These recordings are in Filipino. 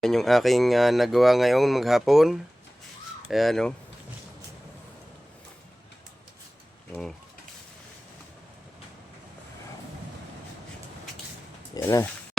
Yan yung aking ah, nagawa ngayon maghapon. Ayan o. Mm. Yan na.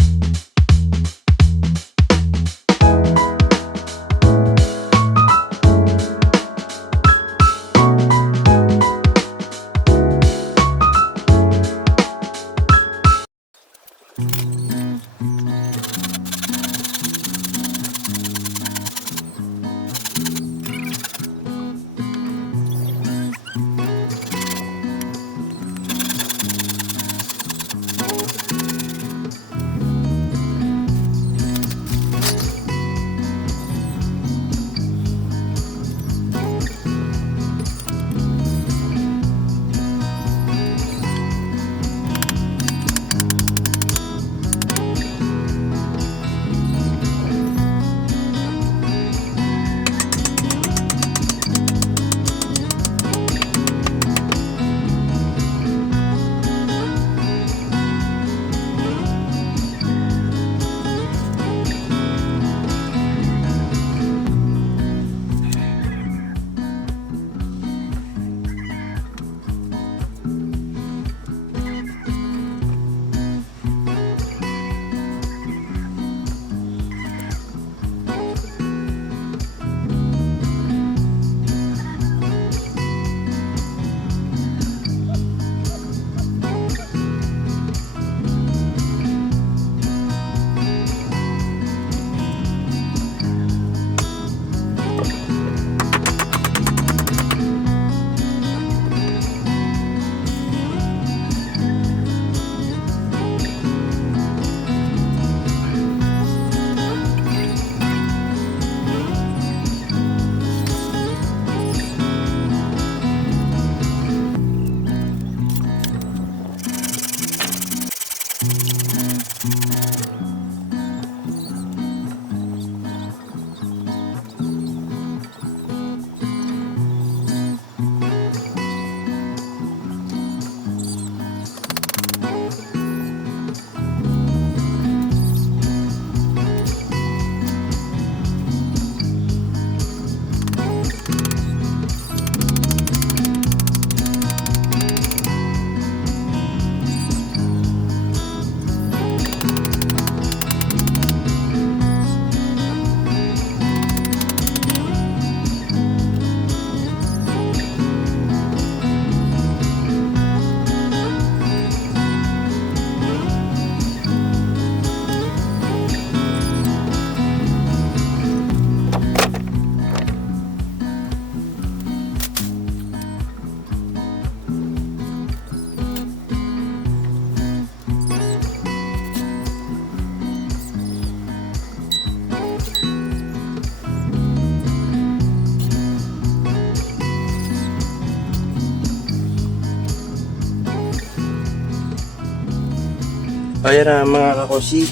Ayan na mga kakosi.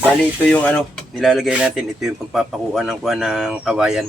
Bali ito yung ano, nilalagay natin. Ito yung pagpapakuha ng kuha ng kawayan.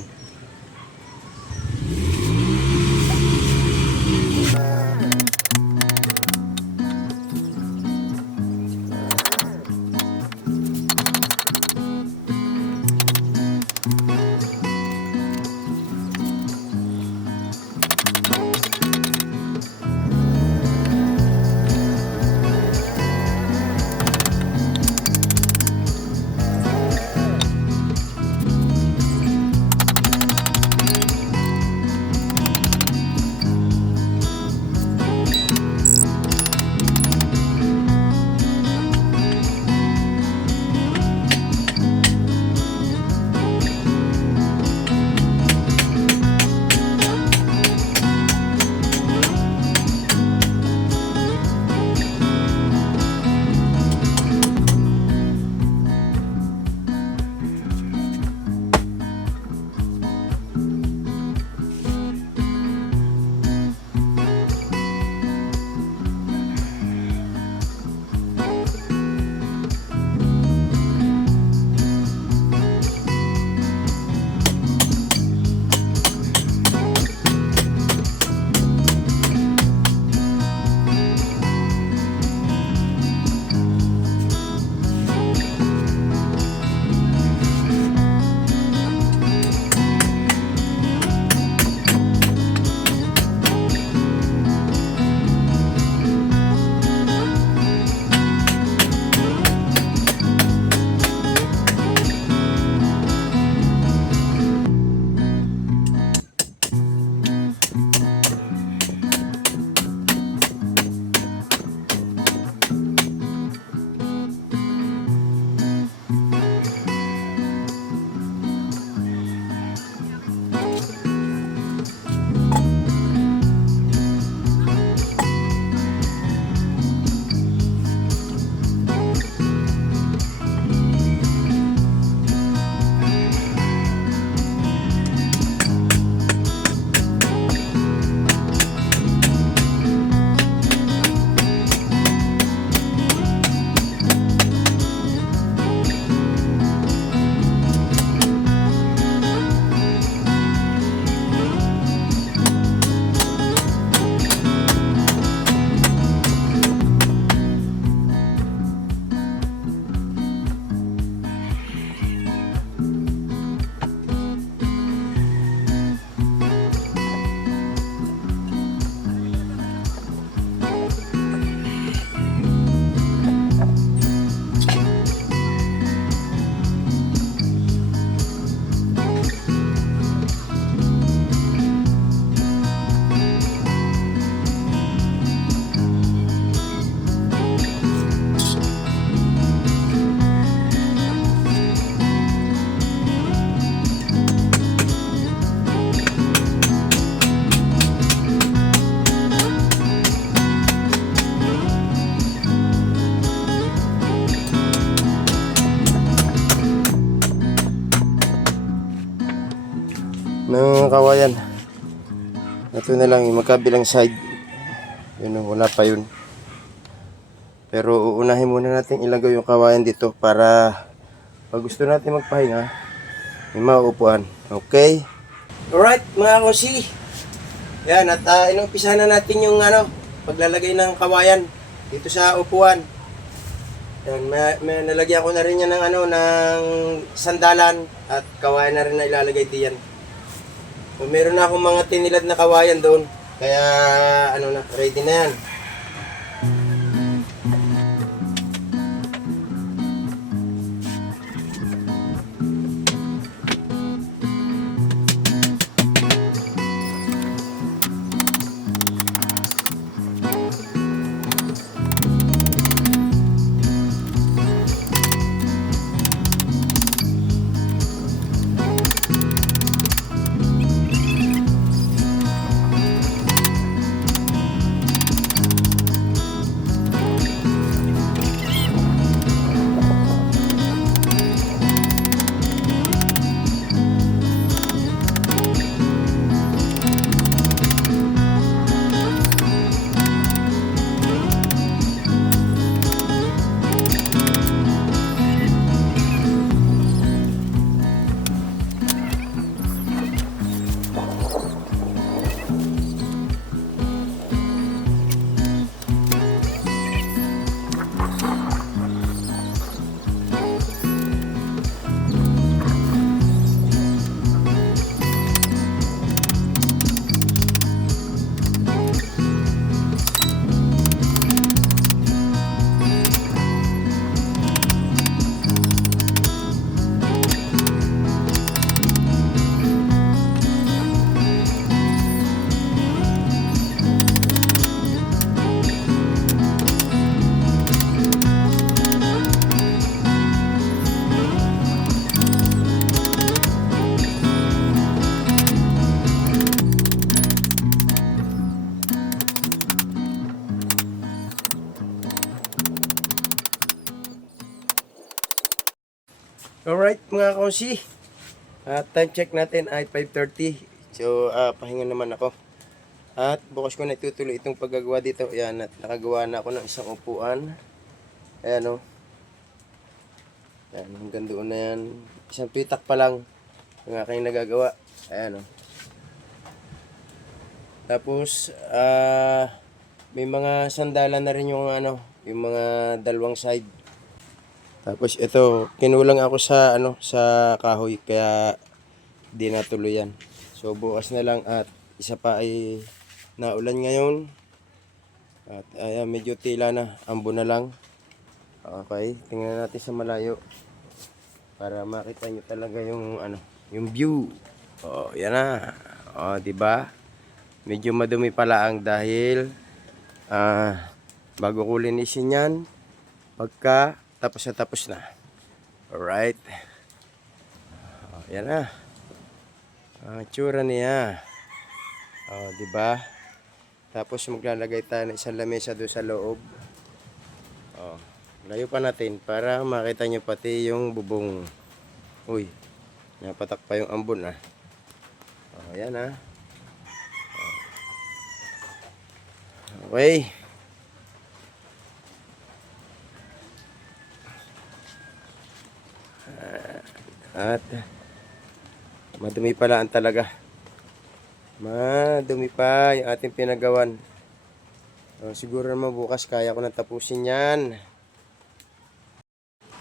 Kawayan. Ito na lang yung magkabilang side. Yun, wala pa yun. Pero uunahin muna natin ilagay yung kawayan dito para pag gusto natin magpahinga, may mauupuan. Okay? Alright, mga kosi. Yan, at uh, inumpisa na natin yung ano, paglalagay ng kawayan dito sa upuan. Yan, may, may nalagyan ko na rin yan ng ano, ng sandalan at kawayan na rin na ilalagay diyan. So, meron na akong mga tinilad na kawayan doon. Kaya ano na, ready na yan. Mga kosi. At time check natin ay 5.30. So ah, pahinga naman ako. At bukas ko na itutuloy itong paggagawa dito. Ayan at nakagawa na ako ng isang upuan. Ayan o. Ayan hanggang doon na yan. Isang pitak pa lang yung aking nagagawa. Ayan o. Tapos ah may mga sandalan na rin yung ano, yung mga dalawang side. Tapos ito, kinulang ako sa ano sa kahoy kaya di natuloy yan. So bukas na lang at isa pa ay naulan ngayon. At ayan, medyo tila na, ambo na lang. Okay, tingnan natin sa malayo para makita nyo talaga yung ano, yung view. Oh, yan na. Oh, di ba? Medyo madumi pala ang dahil ah bago ko linisin yan pagka tapos na tapos na. Alright. Oh, yan na. Ang tsura niya. Oh, di ba? Tapos maglalagay tayo ng isang lamesa doon sa loob. Oh, layo pa natin para makita nyo pati yung bubong. Uy, napatak pa yung ambon ah. Oh, yan ah. Oh. Okay. At madumi pala ang talaga. Madumi pa yung ating pinagawan. Oh, siguro naman bukas kaya ko na tapusin yan.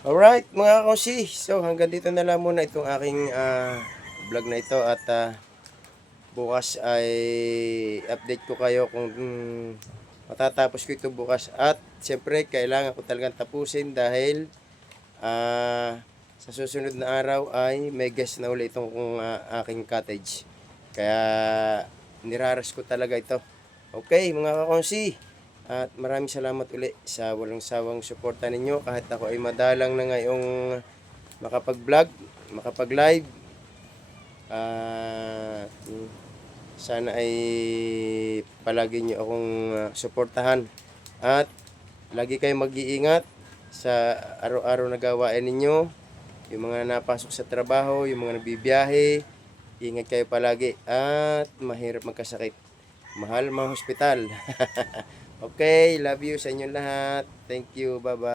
Alright mga kosi. So hanggang dito na lang muna itong aking ah, vlog na ito. At ah, bukas ay update ko kayo kung mm, matatapos ko ito bukas. At siyempre kailangan ko talagang tapusin dahil ah sa susunod na araw ay may guest na ulit itong uh, aking cottage. Kaya niraras ko talaga ito. Okay mga kakonsi. At maraming salamat uli sa walang sawang suporta ninyo. Kahit ako ay madalang na ngayong makapag-vlog, makapag-live. Mm, sana ay palagi nyo akong uh, suportahan. At lagi kayong mag-iingat sa araw-araw na gawain ninyo yung mga napasok sa trabaho, yung mga nagbibiyahe, Ingat kayo palagi at mahirap magkasakit. Mahal mga hospital. okay, love you sa inyong lahat. Thank you. Bye-bye.